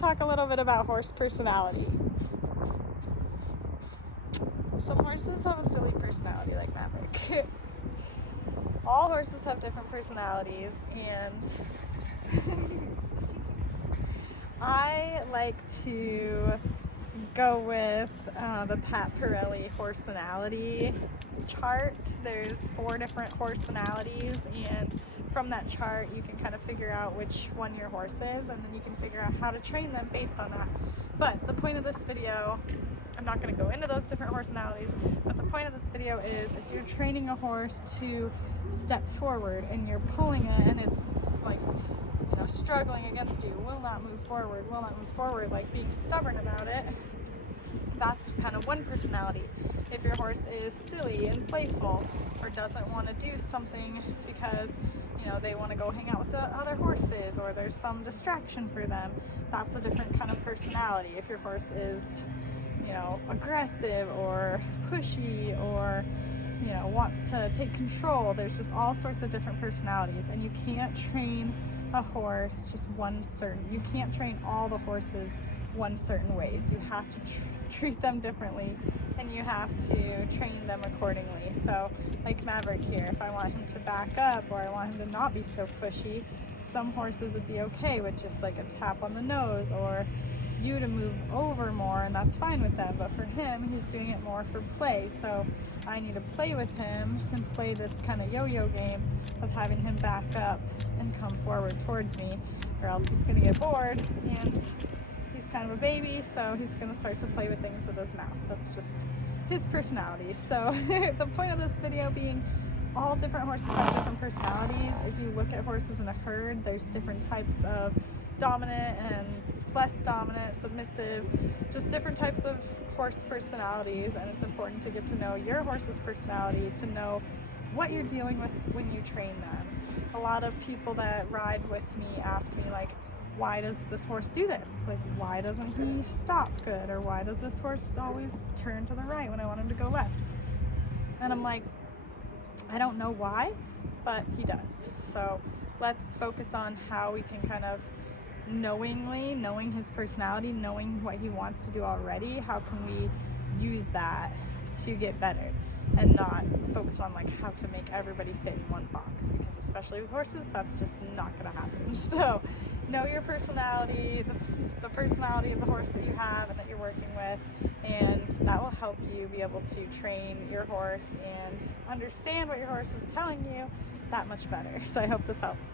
talk a little bit about horse personality. Some horses have a silly personality like Maverick. All horses have different personalities, and I like to go with the Parelli horsenality chart. There's 4 different horsenalities, and from that chart you can kind of figure out which one your horse is, and then you can figure out how to train them based on that. But the point of this video, I'm not going to go into those different horsenalities, but the point of this video is if you're training a horse to step forward and you're pulling it and it's like, you know, struggling against you, will not move forward, like being stubborn about it, that's kind of one personality. If your horse is silly and playful or doesn't want to do something because, you know, they want to go hang out with the other horses or there's some distraction for them, that's a different kind of personality. If your horse is, you know, aggressive or pushy or, you know, wants to take control, there's just all sorts of different personalities, and you can't train a horse just you can't train all the horses one certain way. So you have to treat them differently, and you have to train them accordingly. So like Maverick here, if I want him to back up or I want him to not be so pushy, some horses would be okay with just like a tap on the nose or you to move over more, and that's fine with them. But for him, he's doing it more for play, so I need to play with him and play this kind of yo-yo game of having him back up and come forward towards me, or else he's going to get bored, and he's kind of a baby, so he's going to start to play with things with his mouth. That's just his personality. So the point of this video being, all different horses have different personalities. If you look at horses in a herd, there's different types of dominant and less dominant, submissive, just different types of horse personalities, and it's important to get to know your horse's personality to know what you're dealing with when you train them. A lot of people that ride with me ask me, like, why does this horse do this? Like, why doesn't he stop good? Or why does this horse always turn to the right when I want him to go left? And I'm like, I don't know why, but he does. So let's focus on how we can kind of knowing his personality, knowing what he wants to do already, how can we use that to get better and not focus on like how to make everybody fit in one box, because especially with horses, that's just not going to happen. So know your personality, the personality of the horse that you have and that you're working with, and that will help you be able to train your horse and understand what your horse is telling you that much better. So I hope this helps.